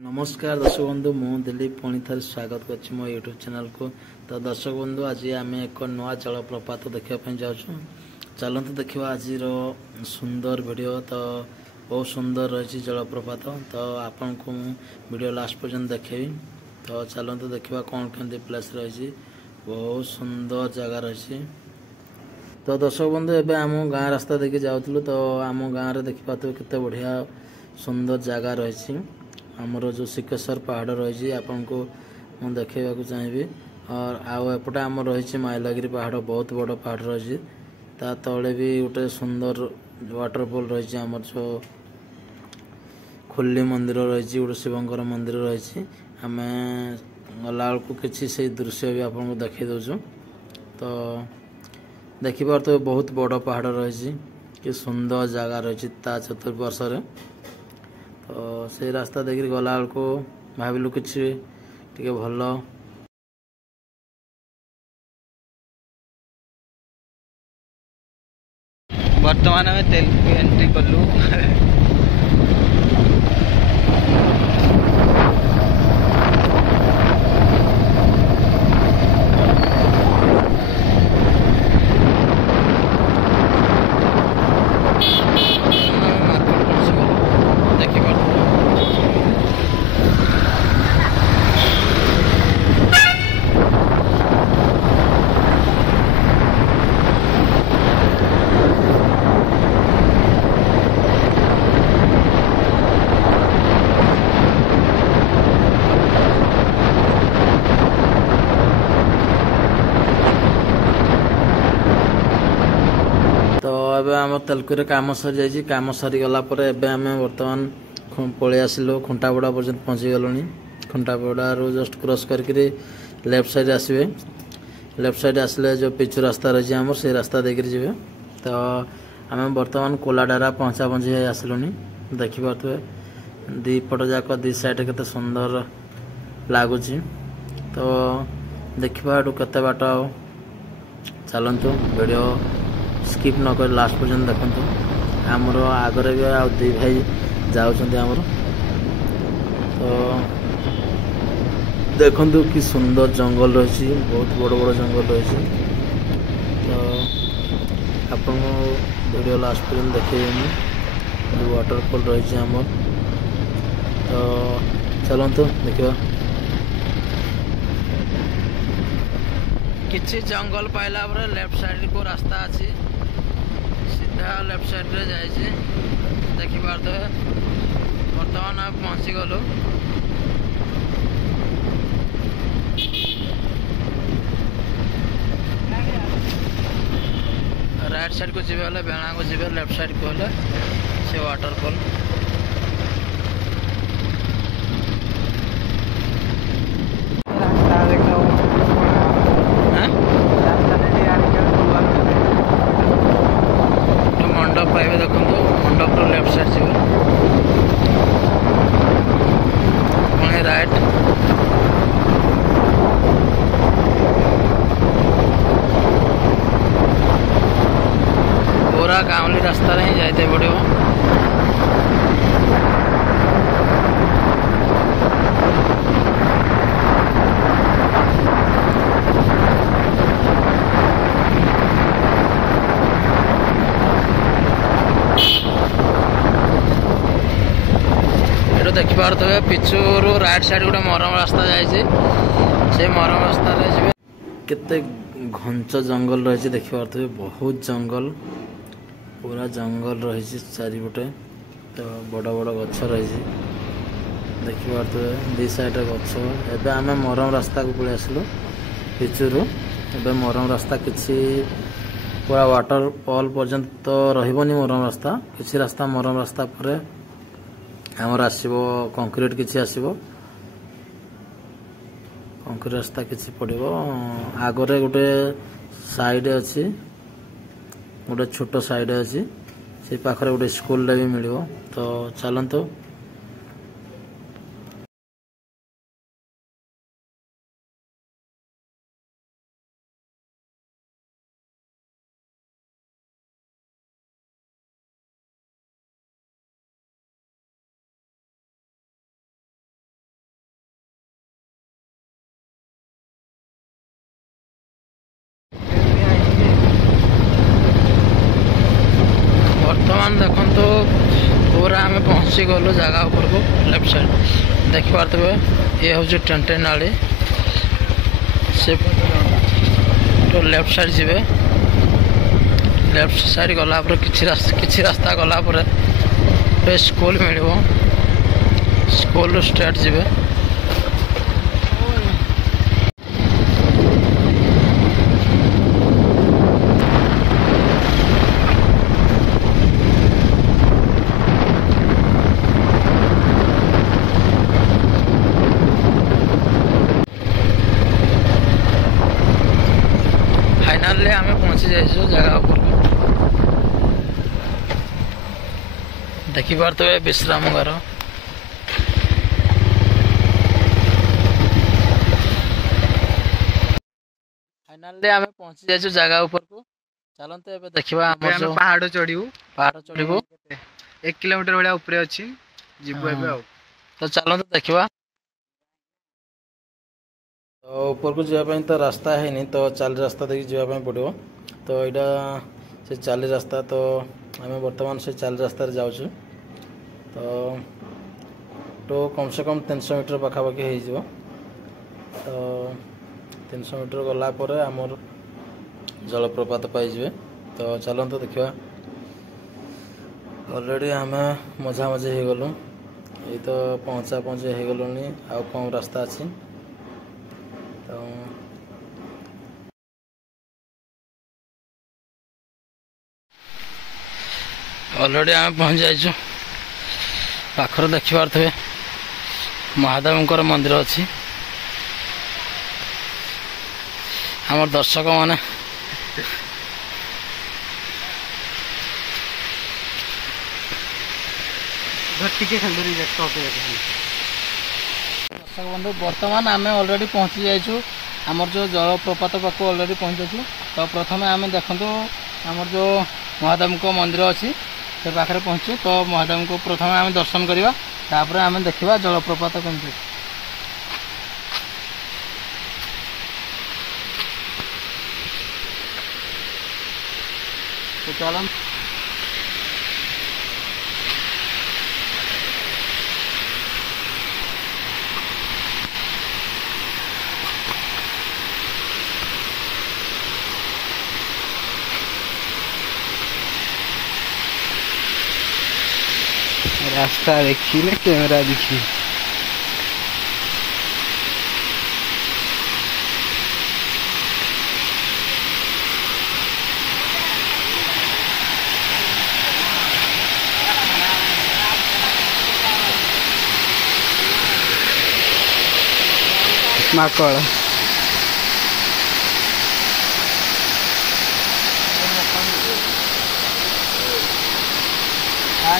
नमस्कार दर्शक बंधु मु दिलीप पुणी थे स्वागत कर मो यूट्यूब चैनल को। तो दर्शक बंधु आज आम एक नुआ जलप्रपात देखापी जाऊँ। चलते देखा आज सुंदर वीडियो। तो बहुत सुंदर रही जलप्रपात। तो आपण को वीडियो लास्ट पर्यंत देखेबी। तो चलते देखा कौन केमती प्लेस रही। बहुत सुंदर जगह रही। तो दर्शक बंधु एवं आम गाँ रास्ता देखिए जाऊँ। तो आम गाँव में देखिए केते बढ़िया सुंदर जगह रही। आमर जो सिकेश्वर पहाड़ रही आपन को मुझे देखा चाहिए। और आउ एपटे आम रही माइलागिरी पहाड़ बहुत बड़ पहाड़ रही। ता तले भी गोटे सुंदर वाटरफॉल रही। आमर जो खोली मंदिर रही गोटे शिवंकर मंदिर रही। आम गला बेलू किसी से दृश्य भी आपको देखी दौचु। तो देखिपार तो बहुत बड़ पहाड़ रही कि सुंदर जगह रही ता चतुर्पार्श्व। तो से रास्ता देखिए गला बेलू भाविलु किसी टे भल। वर्तमान आम तेलुगु एंट्री कलु। तो एबे आम तेलकुरे काम सरी जाइए। काम सरी गला आम बर्तमान पलि आसिलु खुंटापड़ा पर्यंत पहुँची गलु। खुंटापड़ा जस्ट क्रॉस करके लेफ्ट साइड आसबे। लेफ्ट साइड आसले जो पिचु रास्ता रही आम से रास्ता देकर जी। तो आम बर्तमान कोलाडारा पहुँचा पहुँची आसिलु। देखिपे दीपट जाक दी साइड के सुंदर लगुच। तो देखा केते बाट चलतु वीडियो स्किप न कर लास्ट पर्यंत देखु। आमर आगरे भी आ दी भाई जाऊँच आमर। तो देखु कि सुंदर जंगल रही बहुत बड़ बड़ जंगल रही। तो आपन वीडियो लास्ट पर्यंत देखेबी जो वाटरफॉल रही आमर। तो चलतु देखा किछि जंगल पाइला लेफ्ट साइड को रास्ता अच्छी सीधा लेफ्ट साइड रे जाइए। देखिपार तो बर्तमान आप पहुँची गलु। राइट साइड को जी बेणा को जी लेफ्ट साइड को से वाटरफॉल। मंडप पाइबे देखो मंडप लेफ्ट साइड जी पुणे राइट। पूरा गाँवली रास्ता ही जाते पड़ो। देखिपे पिछु राइट साइड गोटे मरम रास्ता जाइए। मरम रास्ता केते घंच जंगल रही देखिपे बहुत जंगल पूरा जंगल रही चारिपटे। तो बड़ बड़ गछ रही देखिपे दी साइड गछ। एबे आम मरम रास्ता को पलि आसलु पिचुरु। एबे मरम रास्ता किसी पूरा वाटरफॉल पर्यंत तो रही मरम रास्ता किसी रास्ता मरम रास्ता पर आमर आसो कंक्रीट किसी आसो कंक्रीट रास्ता किसी पड़ो। आगरे गोटे साइड अच्छी गोटे छोट साइड अच्छी से पाखरे गोटे स्कूल भी मिल। तो चलतु बर्तमान देखो पूरा आम पहुँची गलु जगह उपर को लेफ्ट साइड देखिपे ये हूँ टेंटे नाली से तो लेफ्ट साइड जी लेफ्ट साइड गला किसी रास्ता गला स्कूल मिल स्कूल स्ट्रेट जी फाइनाल आम पहुँची जाइए जगह ऊपर देखिपे विश्राम घर फाइनाल आम पहुँची जाइए जगह ऊपर को चलते देखा पहाड़ चढ़ू पहाड़ चढ़ू 1 किलोमीटर भाया ऊपर अच्छी जीवु तो चलते देखा तो ऊपर को जावाई तो रास्ता है नहीं तो चाली रास्ता देखिए जावाई पड़ो तो यहाँ से चाली रास्ता तो आम बर्तमान से चाली रास्तार जाऊँ तो कम से कम 300 मीटर पाखापाखि हो तो 300 मीटर गलापर आमर जलप्रपात पाइबे तो चलते देखा ऑलरेडी आम मझा मझी हो गलु ये तो पहुँचा पहुँचे हो गलुनी आउ कम रास्ता अच्छी तो ऑलरेडी आम पहुँच जाइए पाखर देखिपे महादेव मंदिर अच्छी आम दर्शक माने दर्शक बंधु बर्तमान आम ऑलरेडी पहुँची जाइए आमर जो जलप्रपात पाक ऑलरेडी पहुँच जाइए तो प्रथम आम देखु आमर जो महादेव को मंदिर अच्छी से पाखे पहुँचू तो महादेव को प्रथम आम दर्शन करवा तापर आम देखा जलप्रपात केमती तो चल रास्ता देखी ना कैमरा देखी माकड़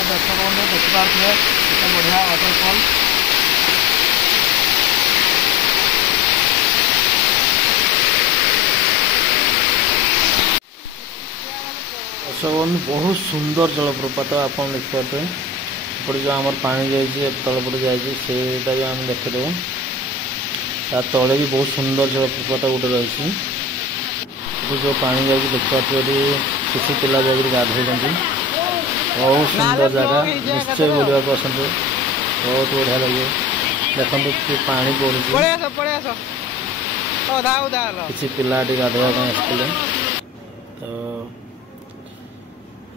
दर्शक बंधु देखिपे केते बढ़िया वाटरफॉल दर्शक बंधु बहुत सुंदर जलप्रपात आप देखिपे जो आम पानी जाइए तलपट जाटा भी आम देखीदेव ता तले भी बहुत सुंदर जलप्रपात गोटे रही जो पानी जाइए देखिए किसी पिला जाकर गाधों बहुत सुंदर जगह निश्चय बुलवा पसंद बहुत बढ़िया लगे देखो पानी पड़ू किसी पिला गाधोवा आसते तो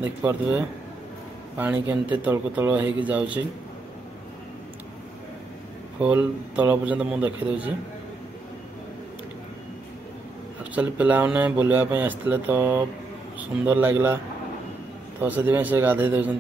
देखिपे पानी केमती तलको तल हो जाऊँगी होल तल पर्यंत मुझे देखी एक्चुअली पिलाने बुलवाई आसते तो सुंदर लगला तो से गाधे दौरान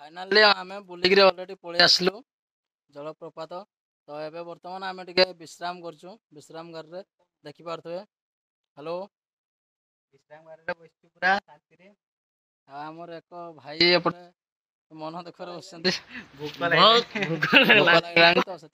फाइनाली आम बुलिक ऑलरेडी पलि आसलु जलप्रपात तो ये बर्तमान आम टे विश्राम करचु विश्राम घर रे देखि पारथबे हेलो विश्राम घर बसचु पूरा शांति आमर एक भाई एपटे मन देखर बसंती भूख लागलानी तो से